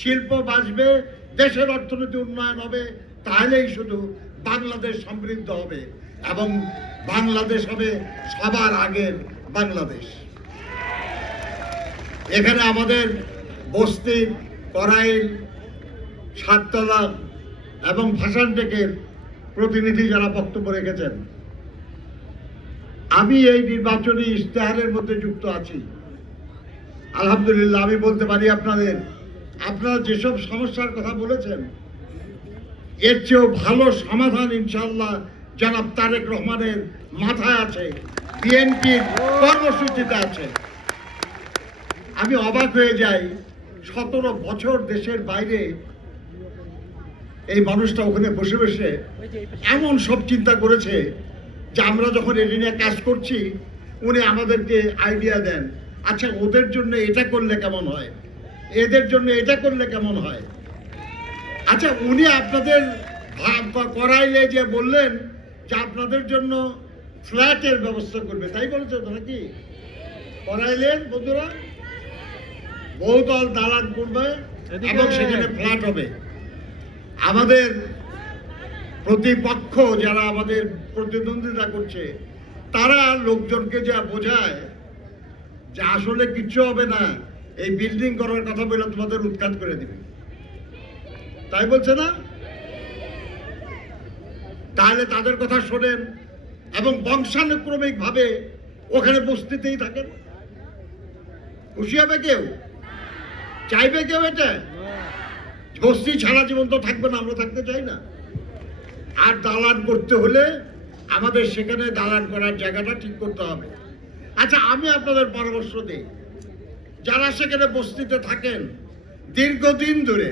শিল্প বাঁচবে, দেশের অর্থনীতি উন্নয়ন হবে তাহলেই শুধু বাংলাদেশ সমৃদ্ধ হবে এবং বাংলাদেশ হবে সবার আগের বাংলাদেশ। এখানে আমাদের বস্তির করাইল সাততলা এবং ভাষানটেকের প্রতিনিধি যারা বক্তব্য রেখেছেন, আমি এই নির্বাচনী ইশতেহারের মধ্যে যুক্ত আছি। আলহামদুলিল্লাহ, আমি বলতে পারি আপনাদের আপনারা যেসব সমস্যার কথা বলেছেন, এর চেয়েও ভালো সমাধান ইনশাল্লাহ জনাব তারেক রহমানের মাথায় আছে, বিএনপির কর্মসূচিতে আছে। আমি অবাক হয়ে যাই, সতেরো বছর দেশের বাইরে এই মানুষটা ওখানে বসে বসে এমন সব চিন্তা করেছে যে আমরা যখন এটি নিয়ে কাজ করছি, উনি আমাদেরকে আইডিয়া দেন আচ্ছা ওদের জন্য এটা করলে কেমন হয়? এদের জন্য এটা করলে কেমন হয়? আচ্ছা উনি আপনাদের করাইলে যে বললেন যে আপনাদের জন্য ফ্ল্যাটের ব্যবস্থা করবে তাই বলেছে তো নাকি? করাইলেন বন্ধুরা? বহুতল দালান করবে এবং সেখানে ফ্ল্যাট হবে। আমাদের প্রতিপক্ষ যারা আমাদের প্রতিদ্বন্দ্বিতা করছে তারা লোকজনকে যা বোঝায় যে আসলে কিচ্ছু হবে না। এই বিল্ডিং করার কথা বলে তোমাদের উৎখাত করে দিবে। তাই বলছে না? তাহলে তাদের কথা শোনেন এবং বংশানুক্রমিক ভাবে ওখানে বস্তিতেই থাকেন। খুশি হবে কেউ? চাইবে কেউ এটা? বস্তি ছাড়া জীবন তো থাকবে না, আমরা থাকতে চাই না। আর দালান করতে হলে আমাদের সেখানে দালান করার জায়গাটা ঠিক করতে হবে। আচ্ছা আমি আপনাদের পরামর্শ দিই। যারা সেখানে বস্তিতে থাকেন দীর্ঘদিন ধরে